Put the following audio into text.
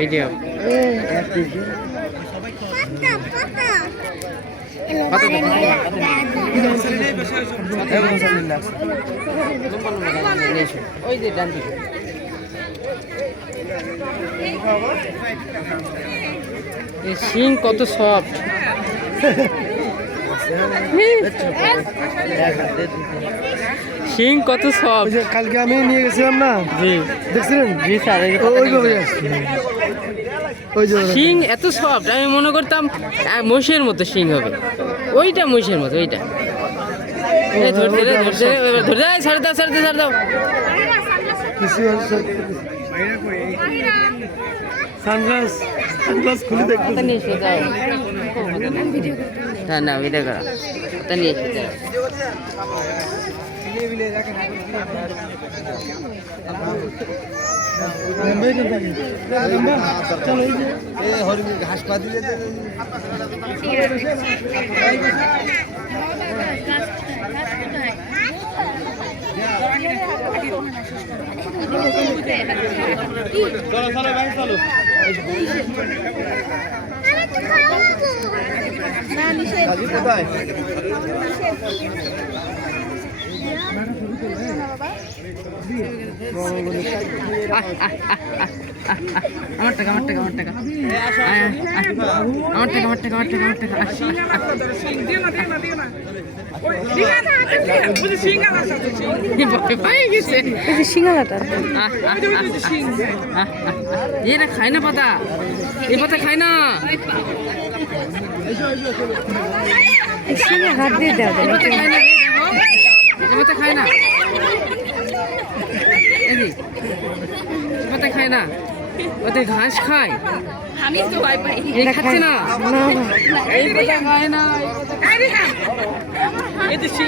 Video ওই যে ডান দিকে শিং কত সফট শিং কত সফট কালকে আমি নিয়ে গেছিলাম না, জি দেখছিলেন? জি স্যার শিং এত সফট আমি মনে করতাম মহিষের মতো শিং হবে, ওইটা মহিষের মতো ওইটা। ধরতে ধরতে ধরতে ছাড় দাও ছাড় দাও ছাড় দাও। সানগ্লাস খুলে দেখো নিয়ে এসে দাও না ভিডিও করা নিয়ে এসে দাও। ঘাস পা দিলে চলো ভাই চলো। আমার টাকা আমার টাকা আমার টাকা আমার টাকা আমার টাকা আমার টাকা আমার টাকা সিঙ্গালাটা এরা খায় না পাতা, এই পাতা খায় না। সিঙ্গে হাত দিয়ে দাও, এই পাতা খায় না, এই পাতা খায় না, এই পাতা খায় না, ওতে ঘাস খায়। এই খাচ্ছে না, এই পাতা খায় না, এই পাতা